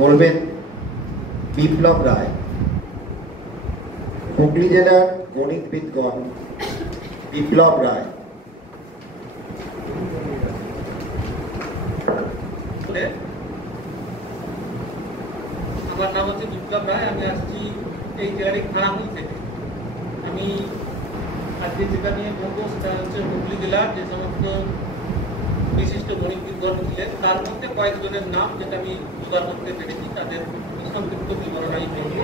বলবেন বিপ্লব রায়। হুগলি জেলার গণিতবিদগণ বিপ্লব রায়। আমার নাম হচ্ছে বিপ্লব রায়। আমি আসছি এই জেলারই খানাকুল থেকে। আমি আজকে যেটা নিয়ে বলবো সেটা হচ্ছে হুগলি জেলার যে সমস্ত বিশিষ্ট গণিতবিদগণ ছিলেন তার মধ্যে কয়েকজনের নাম যেটা আমি জোগাড় করতে পেরেছি, তাদের সংক্ষিপ্ত বিবরণ আমি বলবো।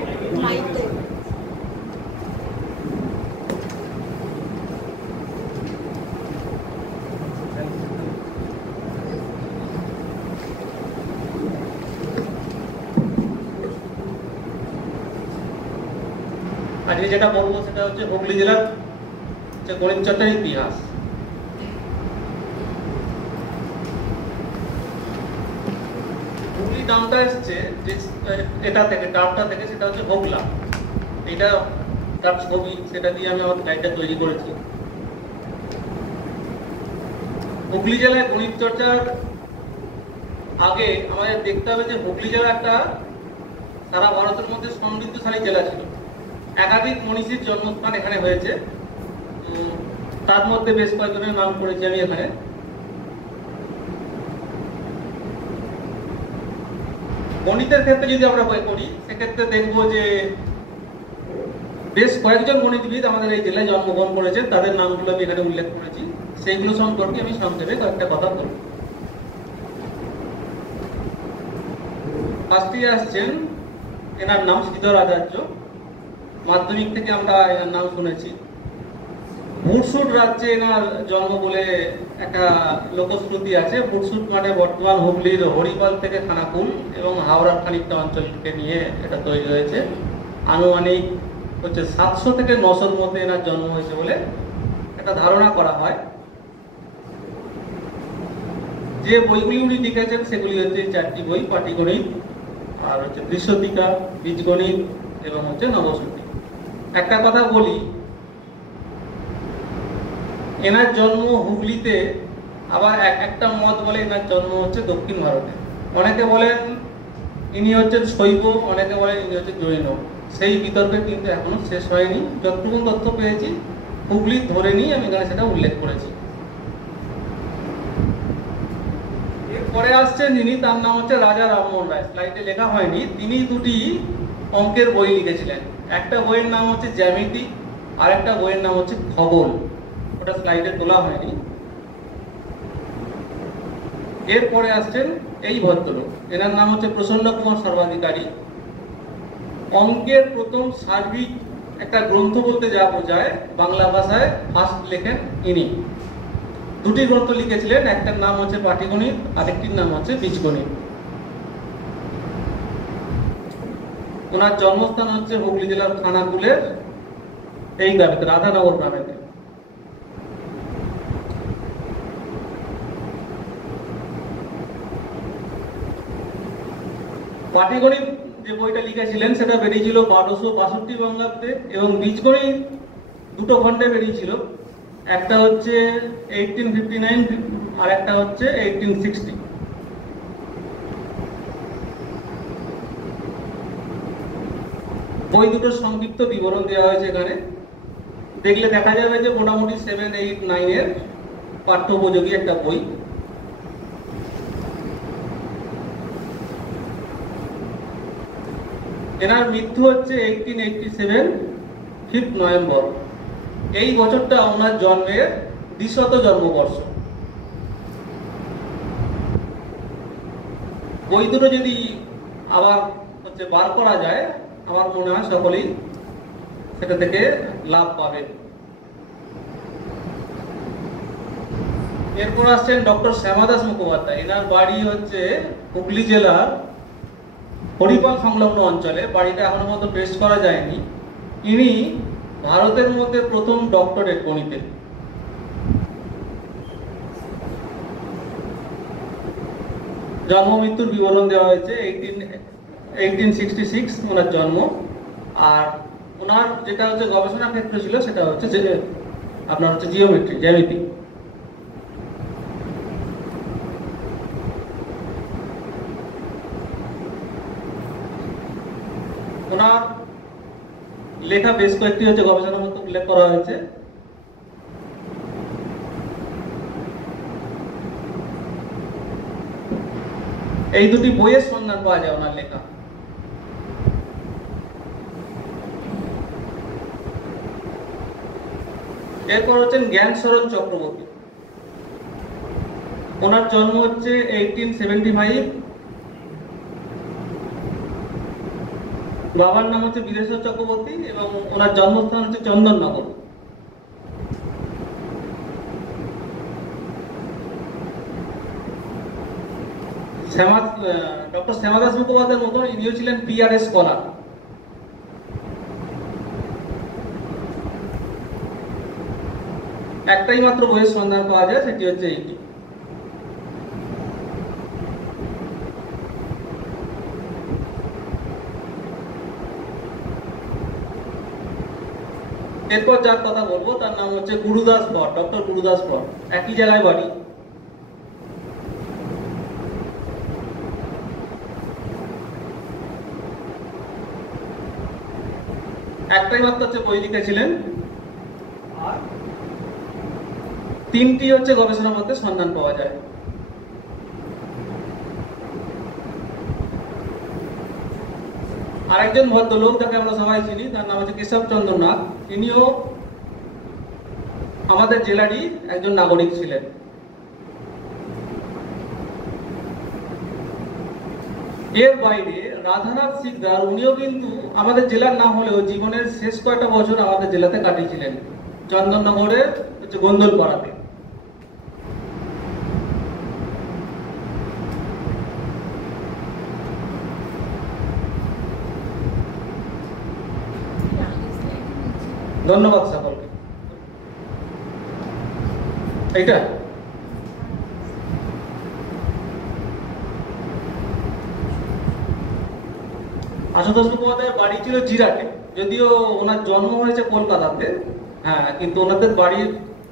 আজকে যেটা বলবো সেটা হচ্ছে হুগলি জেলার গণিত চর্চার ইতিহাস। হুগলি নামটা এসছে যে এটা থেকে, টার্মটা থেকে, সেটা হচ্ছে হোগলা। এটা তার ছবি, সেটা দিয়ে আমি আমার গাইডটা তৈরি করেছি। হুগলি জেলায় গণিত চর্চার আগে আমাদের দেখতে হবে যে হুগলি জেলা একটা সারা ভারতের মধ্যে সমৃদ্ধশালী জেলা ছিল। একাধিক মনীষীর জন্মস্থান এখানে হয়েছে। তার মধ্যে বেশ কয়েকজনের নাম করেছি আমি এখানে। গণিতের ক্ষেত্রে যদি আমরা করি সেক্ষেত্রে দেখবো যে বেশ কয়েকজন গণিতবিদ আমাদের এই জেলায় জন্মগ্রহণ করেছেন, তাদের নামগুলো আমি এখানে উল্লেখ করেছি। সেইগুলো সম্পর্কে আমি সংক্ষেপে কয়েকটা কথা বলব। ফার্স্টে আসছেন, এনার নাম শ্রীধর আচার্য। মাধ্যমিক থেকে আমরা এনার নাম শুনেছি। মুরশুট রাজ্যে এনার জন্ম বলে একটা লোকশ্রুতি আছে। মুরশুট মানে বর্তমান হুগলির হরিপাল থেকে খানাকুল এবং হাওড়ার খানিকটা অঞ্চলকে নিয়ে এটা তৈরি হয়েছে। আনুমানিক হচ্ছে 700 থেকে 900-র মধ্যে এনার জন্ম হয়েছে বলে একটা ধারণা করা হয়। যে বইগুলি উনি লিখেছেন সেগুলি হচ্ছে 4টি বই: পাটিগণিত, আর হচ্ছে দৃশ্যতিকা, বীজগণিত এবং হচ্ছে নবশ্রুতি। একটা কথা বলি, এনার জন্ম হুগলিতে, আবার একটা মত বলে এনার জন্ম হচ্ছে দক্ষিণ ভারতে। অনেকে বলেন ইনি হচ্ছেন শৈব, অনেকে বলেন ইনি হচ্ছে জৈন। সেই বিতর্কে কিন্তু এখনো শেষ হয়নি। যতটুকু তথ্য পেয়েছি হুগলি ধরে নিয়ে আমি এখানে সেটা উল্লেখ করেছি। এরপরে আসছেন যিনি, তার নাম হচ্ছে রাজা রামমোহন রায়। স্লাইডে লেখা হয়নি। তিনি দুটি অঙ্কের বই লিখেছিলেন। একটা বইয়ের নাম হচ্ছে জ্যামিতি, আর একটা বইয়ের নাম হচ্ছে খগোল। ওটা স্লাইডে তোলা হয়নি। এরপরে আসছেন এই ভদ্রলোক, এনার নাম হচ্ছে প্রসন্ন কুমার সর্বাধিকারী। অঙ্কের প্রথম সার্বিক একটা গ্রন্থ বলতে যা বোঝায় বাংলা ভাষায় ফার্স্ট লেখেন ইনি। দুটি গ্রন্থ লিখেছিলেন, একটার নাম হচ্ছে পাটিগণিত, আরেকটির নাম হচ্ছে বীজগণিত। ওনার জন্মস্থান হচ্ছে হুগলি জেলার খানাকুলের এই গ্রামেতে, রাধানগর গ্রামেতে। পাটিগণিত যে বইটা লিখেছিলেন সেটা বেরিয়েছিল 1262 বঙ্গাব্দে, এবং বীজগণিত দুটো খণ্ডে বেরিয়েছিল। একটা হচ্ছে 1859 আর একটা হচ্ছে 1860। বই দুটোর সংক্ষিপ্ত বিবরণ দেওয়া হয়েছে এখানে। দেখলে দেখা যাবে যে মোটামুটি 7, 8, 9 এর পাঠ্য উপযোগী একটা বই। এনার মৃত্যু হচ্ছে 1887 5 নভেম্বর। এই বছরটা ওনার জন্মের 200 জন্মবর্ষ। বই দুটো যদি আবার হচ্ছে বার করা যায়, আমার মনে হয় সকলেই সেটা থেকে লাভ পাবেন। এরপর আসছেন ডক্টর শ্যামাদাস মুখোপাধ্যায়। এনার বাড়ি হচ্ছে হুগলি জেলার হরিপাল সংলগ্ন অঞ্চলে। বাড়িটা এখনো পর্যন্ত টেস্ট করা যায়নি। ইনি ভারতের মধ্যে প্রথম ডক্টরেট গণিতে। জন্ম মৃত্যুর বিবরণ দেওয়া হয়েছে। 1866 ওনার জন্ম। আর ওনার যেটা হচ্ছে গবেষণা ক্ষেত্র ছিল সেটা হচ্ছে আপনার হচ্ছে জিওমেট্রি, জ্যামিতি। ওনার লেখা বেশ কয়েকটি হচ্ছে গবেষণার মধ্যে উল্লেখ করা হয়েছে। এই দুটি বইয়ের সন্ধান পাওয়া যায় ওনার লেখা। এরপর হচ্ছেন জ্ঞানশরণ চক্রবর্তী। ওনার জন্ম হচ্ছে 1875। বাবার নাম হচ্ছে বীরেশ্বর চক্রবর্তী এবং ওনার জন্মস্থান হচ্ছে চন্দননগর। ডক্টর শ্যামাদাস মুখোপাধ্যায়ের মতন ইনিও ছিলেন পিআরএস স্কলার। একটাই মাত্র বইয়ের সন্ধান পাওয়া যায়, সেটি হচ্ছে এইটি। এরপর যার কথা বলবো তার নাম হচ্ছে গুরুদাস ভট্ট, ডক্টর গুরুদাস ভট্ট। একই জায়গায় বাড়ি। একটাই মাত্র হচ্ছে বই লিখেছিলেন, আর তিনটি হচ্ছে গবেষণার মধ্যে সন্ধান পাওয়া যায়। আরেকজন ভদ্রলোক যাকে আমরা সবাই চিনি, তার নাম হচ্ছে কেশবচন্দ্র নাথ। তিনিও আমাদের জেলারই একজন নাগরিক ছিলেন। এর বাইরে রাধানাথ সিকদার, উনিও কিন্তু আমাদের জেলার না হলেও জীবনের শেষ কয়েকটা বছর আমাদের জেলাতে কাটিয়েছিলেন, চন্দননগরের হচ্ছে গোন্দলপাড়াতে। ধন্যবাদ সকলকে। এইটা আশুতোষ মুখোপাধ্যায়ের বাড়ি ছিল জিরাটে, যদিও ওনার জন্ম হয়েছে কলকাতাতে। হ্যাঁ, কিন্তু ওনাদের বাড়ির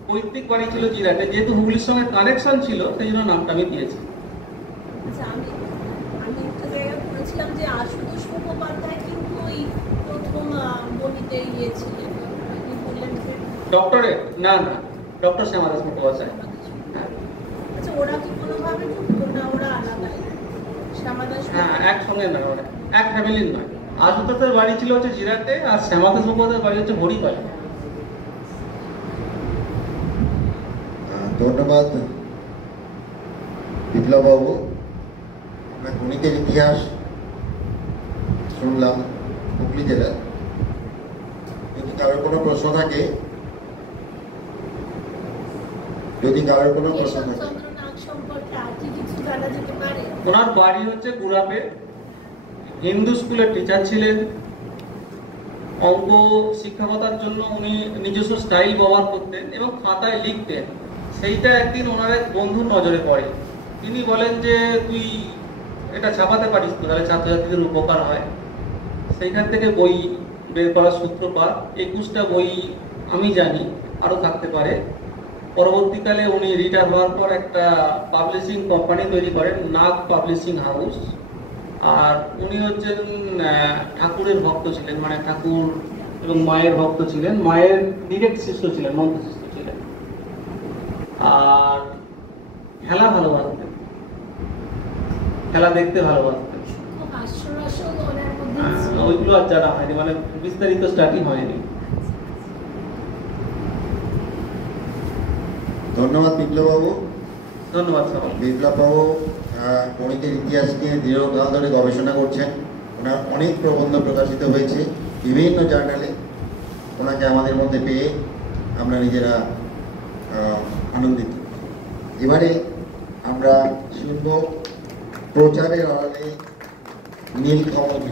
পৈতৃক বাড়ি ছিল জিরাটে। যেহেতু হুগলির সঙ্গে কানেকশন ছিল, সেই জন্য নামটা আমি দিয়েছি। আমি একটা জায়গায় পড়েছিলাম যে আশুতোষ মুখোপাধ্যায় কিন্তু ওই প্রথম বনিতে ছিলেন, বললেন যে ডক্টরেট না, ডক্টর শ্যামাদাস মুখোপাধ্যায়। আচ্ছা, ওরা কি কোনোভাবে যুক্ত না, ওরা আলাদা? শ্যামাদাস হ্যাঁ, একসঙ্গে নয়, ওরা এক ফ্যামিলির নয়। আশুতোষের বাড়ি ছিল হচ্ছে জিরাটে, আর শ্যামাদাস মুখোপাধ্যায়ের বাড়ি হচ্ছে হরিপালে। ধন্যবাদ বিপ্লব বাবু। আমরা গণিতের ইতিহাস শুনলাম হুগলি জেলার। যদি কারোর কোনো প্রশ্ন থাকে, ওনার বাড়ি হচ্ছে গুড়াপে। হিন্দু স্কুলের টিচার ছিলেন। অঙ্ক শিক্ষকতার জন্য উনি নিজস্ব স্টাইল ব্যবহার করতেন এবং খাতায় লিখতেন। সেইটা একদিন ওনার এক বন্ধুর নজরে পড়ে। তিনি বলেন যে, তুই এটা ছাপাতে পারিস তো, তাহলে ছাত্রছাত্রীদের উপকার হয়। সেইখান থেকে বই বের করার সূত্রপাত। 21টা বই আমি জানি, আরও থাকতে পারে। পরবর্তীকালে উনি রিটায়ার হওয়ার পর একটা পাবলিশিং কোম্পানি তৈরি করেন, নাগ পাবলিশিং হাউস। আর উনি হচ্ছেন ঠাকুরের ভক্ত ছিলেন, মানে ঠাকুর এবং মায়ের ভক্ত ছিলেন। মায়ের ডিরেক্ট শিষ্য ছিলেন, মন্ত্র শিষ্য ছিলেন। আর খেলা ভালোবাসতেন, খেলা দেখতে ভালোবাসতেন। ওইগুলো আর জানা হয়নি, মানে বিস্তারিত স্টাডি হয়নি। ধন্যবাদ বিপ্লব বাবু। ধন্যবাদ সবাই। বিপ্লব বাবু গণিতের ইতিহাস নিয়ে দীর্ঘকাল ধরে গবেষণা করছেন। ওনার অনেক প্রবন্ধ প্রকাশিত হয়েছে বিভিন্ন জার্নালে। ওনাকে আমাদের মধ্যে পেয়ে আমরা নিজেরা আনন্দিত। এবারে আমরা শুনব প্রচারের আড়ালে নীলকমল।